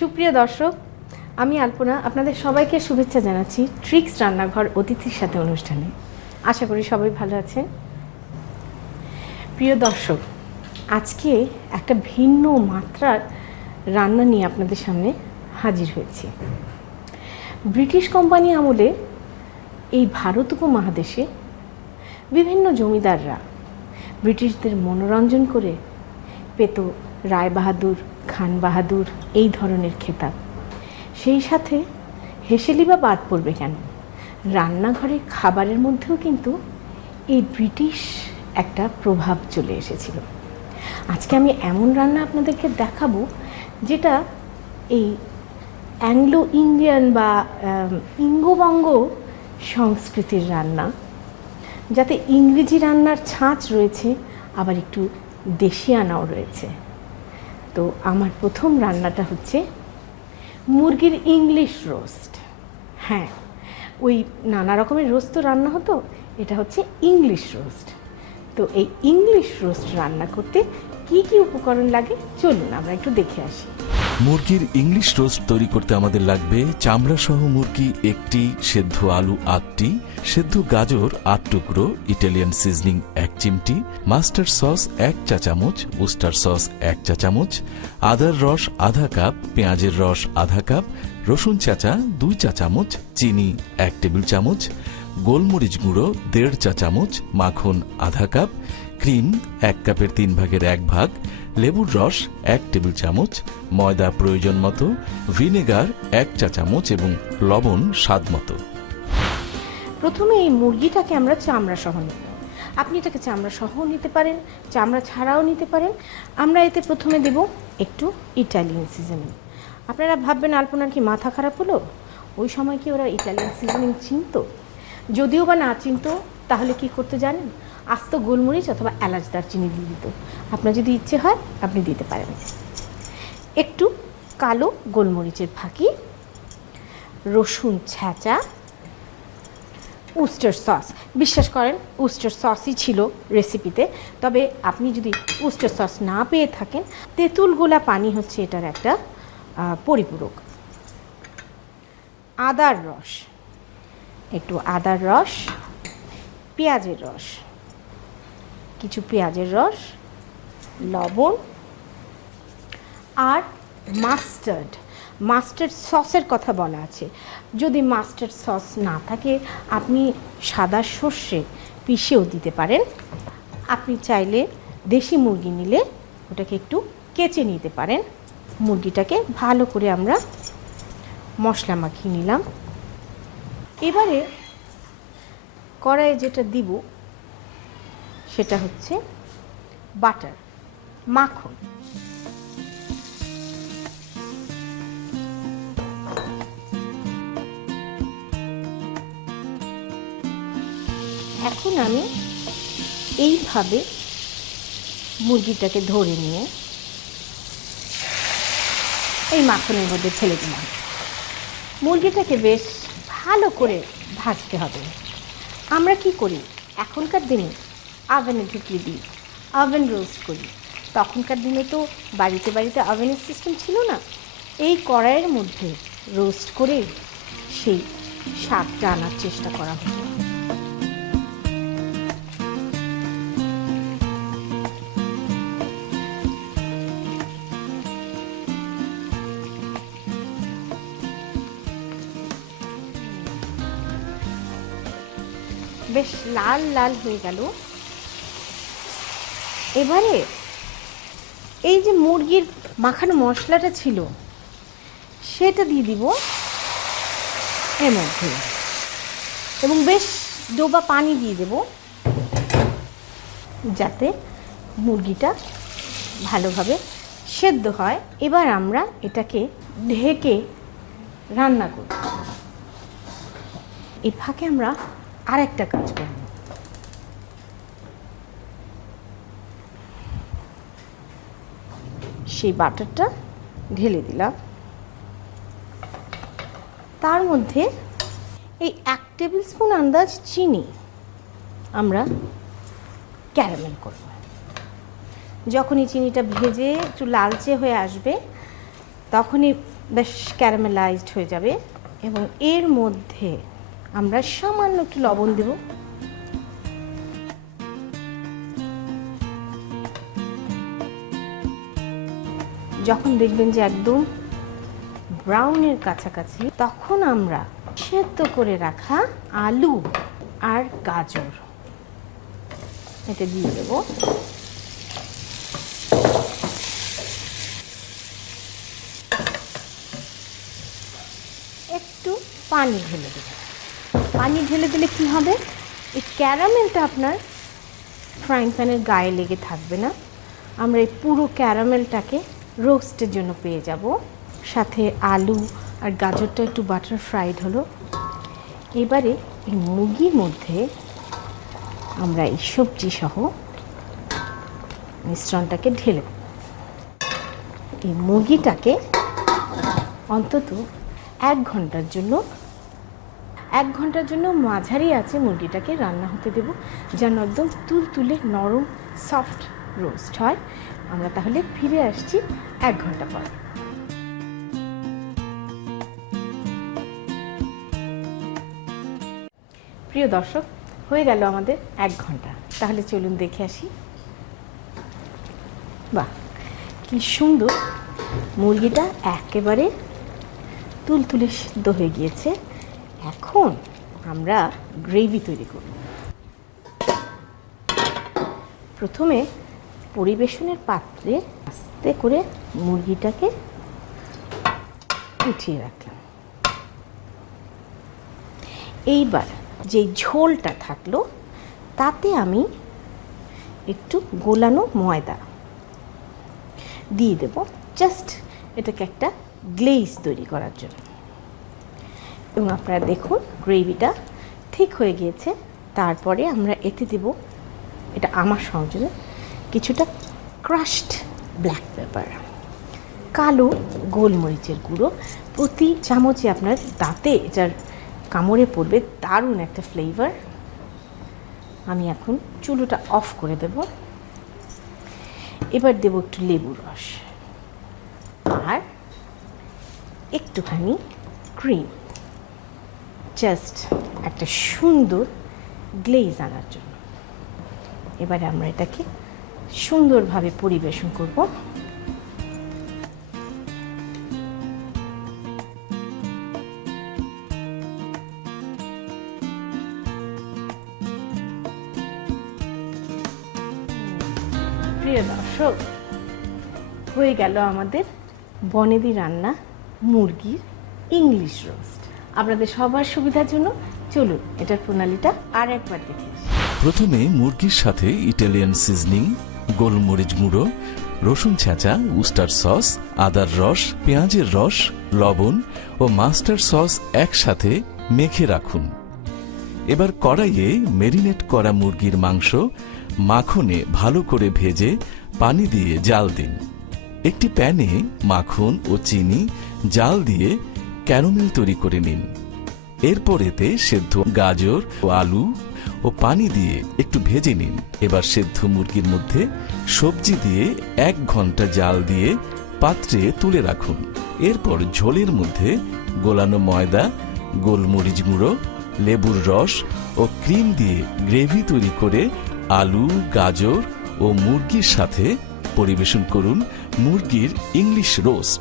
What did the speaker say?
সুপ্রিয় দর্শক, আমি আলপনা আপনাদের সবাইকে শুভেচ্ছা জানাচ্ছি ট্রিক্স রান্নাঘর অতিথির সাথে অনুষ্ঠানে। আশা করি সবাই ভালো আছেন। প্রিয় দর্শক, আজকে একটা ভিন্ন মাত্রার রান্না নিয়ে আপনাদের সামনে হাজির হয়েছি। ব্রিটিশ কোম্পানি আমলে এই ভারত উপমহাদেশে বিভিন্ন জমিদাররা ব্রিটিশদের মনোরঞ্জন করে পেত রায় বাহাদুর, খান বাহাদুর এই ধরনের খেতাব। সেই সাথে হেসেলি বা বাদ পড়বে কেন, রান্নাঘরে খাবারের মধ্যেও কিন্তু এই ব্রিটিশ একটা প্রভাব চলে এসেছিল। আজকে আমি এমন রান্না আপনাদেরকে দেখাবো যেটা এই অ্যাংলো ইন্ডিয়ান বা ইঙ্গবঙ্গ সংস্কৃতির রান্না, যাতে ইংরেজি রান্নার ছাঁচ রয়েছে, আবার একটু দেশিয়ানাও রয়েছে। তো আমার প্রথম রান্নাটা হচ্ছে মুরগির ইংলিশ রোস্ট। হ্যাঁ, ওই নানা রকমের রোস্ট তো রান্না হতো, এটা হচ্ছে ইংলিশ রোস্ট। তো এই ইংলিশ রোস্ট রান্না করতে কি কি উপকরণ লাগে চলুন আমরা একটু দেখে আসি। মুরগির ইংলিশ রোস্ট তৈরি করতে আমাদের লাগবে চামড়া সহ মুরগি 1টি, সেদ্ধ আলু 8টি, সেদ্ধ গাজর 8 টুকরো, ইটালিয়ান সিজনিং 1 চিমটি, মাস্টার্ড সস 1 চা চামচ, উস্টার সস 1 চা চামচ, আদার রস আধা কাপ, পেঁয়াজের রস আধা কাপ, রসুন চাচা 2 চা চামচ, চিনি 1 টেবিল চামচ, গোলমরিচ গুঁড়ো 1.5 চা চামচ, মাখন আধা কাপ, ক্রিম 1 কাপের 3 ভাগের 1 ভাগ, লেবুর রস 1 টেবিল চামচ, ময়দা প্রয়োজন মতো, ভিনেগার 1 চা চামচ এবং লবণ স্বাদ মতো। প্রথমে এই মুরগিটাকে আমরা চামড়া সহ নেব। আপনি এটাকে চামড়া সহ নিতে পারেন, চামড়া ছাড়াও নিতে পারেন। আমরা এতে প্রথমে দেব একটু ইটালিয়ান সিজনিং। আপনারা ভাববেন আলপনার কি মাথা খারাপ হলো, ওই সময় কি ওরা ইটালিয়ান সিজনিং চিনত? যদিও বা না চিনত, তাহলে কি করতে জানেন? আস্ত গোলমরিচ অথবা এলাচ দারচিনি দিয়ে দিত। আপনার যদি ইচ্ছে হয় আপনি দিতে পারেন। একটু কালো গোলমরিচের ফাঁকি, রসুন ছেঁচা, উস্টার সস। বিশ্বাস করেন উস্টার সসই ছিল রেসিপিতে, তবে আপনি যদি উস্টার সস না পেয়ে থাকেন, তেঁতুল গোলা পানি হচ্ছে এটার একটা পরিপূরক। আদার রস, একটু আদার রস, পেঁয়াজের রস, কিছু পেঁয়াজের রস, লবণ আর মাস্টার্ড। মাস্টার্ড সসের কথা বলা আছে। যদি মাস্টার্ড সস না থাকে আপনি সাদা সর্ষে পিষেও দিতে পারেন। আপনি চাইলে দেশি মুরগি নিলে ওটাকে একটু কেচে নিতে পারেন। মুরগিটাকে ভালো করে আমরা মশলা মাখিয়ে নিলাম। এবারে কড়াইয়ে যেটা দিব সেটা হচ্ছে বাটার, মাখন। এখন আমি এইভাবে মুরগিটাকে ধরে নিয়ে এই মাখনের মধ্যে ফেলে দিলাম। মুরগিটাকে বেশ ভালো করে ভাজতে হবে। আমরা কি করি এখনকার দিনে, ওভেনে ঢুকিয়ে দিই, ওভেন রোস্ট করি। তখনকার দিনে তো বাড়িতে বাড়িতে ওভেনের সিস্টেম ছিল না। এই কড়াইয়ের মধ্যে রোস্ট করে সেই স্বাদটা আনার চেষ্টা করা হতো। বেশ লাল লাল হয়ে গেল। এবারে এই যে মুরগির মাখানো মশলাটা ছিল সেটা দিয়ে দিব এর মধ্যে, এবং বেশ ডোবা পানি দিয়ে দেব যাতে মুরগিটা ভালোভাবে সেদ্ধ হয়। এবার আমরা এটাকে ঢেকে রান্না করব। এই ফাঁকে আমরা আর একটা কাজ করব। সেই বাটারটা ঢেলে দিলাম। তার মধ্যে এই 1 টেবিল স্পুন আন্দাজ চিনি আমরা ক্যারামেল করব। যখনই চিনিটা ভেজে একটু লালচে হয়ে আসবে তখনই বেশ ক্যারামেলাইজড হয়ে যাবে এবং এর মধ্যে আমরা সামান্য একটু লবণ দেব। যখন দেখবেন যে একদম ব্রাউনের কাছাকাছি, তখন আমরা সেদ্ধ করে রাখা আলু আর গাজর এটা দিয়ে দেব। একটু পানি ঢেলে দেব। পানি ঢেলে দিলে কি হবে, এই ক্যারামেলটা আপনার ফ্রাইং প্যানের গায়ে লেগে থাকবে না। আমরা এই পুরো ক্যারামেলটাকে রোস্টের জন্য পেয়ে যাব। সাথে আলু আর গাজরটা একটু বাটার ফ্রাইড হলো। এবারে এই মুরগির মধ্যে আমরা এই সবজি সহ মিশ্রণটাকে ঢেলে দেব। এই মুরগিটাকে অন্তত 1 ঘন্টার জন্য মাঝারি আছে মুরগিটাকে রান্না হতে দেব, যেন একদম তুলতুলে নরম সফট রোস্ট হয়। আমরা তাহলে ফিরে আসছি 1 ঘন্টা পর। প্রিয় দর্শক, হয়ে গেল আমাদের 1 ঘন্টা। তাহলে চলুন দেখে আসি। বাহ, কি সুন্দর মুরগিটা একেবারে তুলতুলে সিদ্ধ হয়ে গিয়েছে। এখন আমরা গ্রেভি তৈরি করব। প্রথমে পরিবেশনের পাত্রে আস্তে করে মুরগিটাকে উঠিয়ে রাখলাম। এইবার যে ঝোলটা থাকলো তাতে আমি একটু গোলানো ময়দা দিয়ে দেব, জাস্ট এটাকে একটা গ্লেজ তৈরি করার জন্য। এবং আপনারা দেখুন গ্রেভিটা ঠিক হয়ে গিয়েছে। তারপরে আমরা এতে দেব, এটা আমার সংযোজন, কিছুটা ক্রাশড ব্ল্যাক পেপার, কালো গোলমরিচের গুঁড়ো। প্রতি চামচে আপনার দাঁতে এটার কামড়ে পড়বে, দারুণ একটা ফ্লেভার। আমি এখন চুলোটা অফ করে দেব। এবার দেব একটু লেবুর রস আর একটুখানি ক্রিম, জাস্ট একটা সুন্দর গ্লেজ আনার জন্য। এবারে আমরা এটাকে সুন্দরভাবে পরিবেশন করব। প্রিয় দর্শক, হয়ে গেল আমাদের বনেদি রান্না মুরগির ইংলিশ রোস্ট। আপনাদের সবার সুবিধার জন্য চলুন এটার প্রণালীটা আর একবার দেখি। প্রথমে মুরগির সাথে ইটালিয়ান সিজনিং, গোলমরিচ গুঁড়ো, রসুন ছেঁচা, উস্টার সস, আদার রস, পেঁয়াজের রস, লবণ ও মাস্টার সস একসাথে মেখে রাখুন। এবার কড়াইয়ে মেরিনেট করা মুরগির মাংস মাখনে ভালো করে ভেজে পানি দিয়ে জাল দিন। একটি প্যানে মাখন ও চিনি জাল দিয়ে ক্যারামেল তৈরি করে নিন। এরপর এতে সেদ্ধ গাজর ও আলু ও পানি দিয়ে একটু ভেজে নিন। এবার সেদ্ধ মুরগির মধ্যে সবজি দিয়ে 1 ঘন্টা জাল দিয়ে পাত্রে তুলে রাখুন। এরপর ঝোলের মধ্যে গোলানো ময়দা, গোলমরিচ গুঁড়ো, লেবুর রস ও ক্রিম দিয়ে গ্রেভি তৈরি করে আলু, গাজর ও মুরগির সাথে পরিবেশন করুন মুরগির ইংলিশ রোস্ট।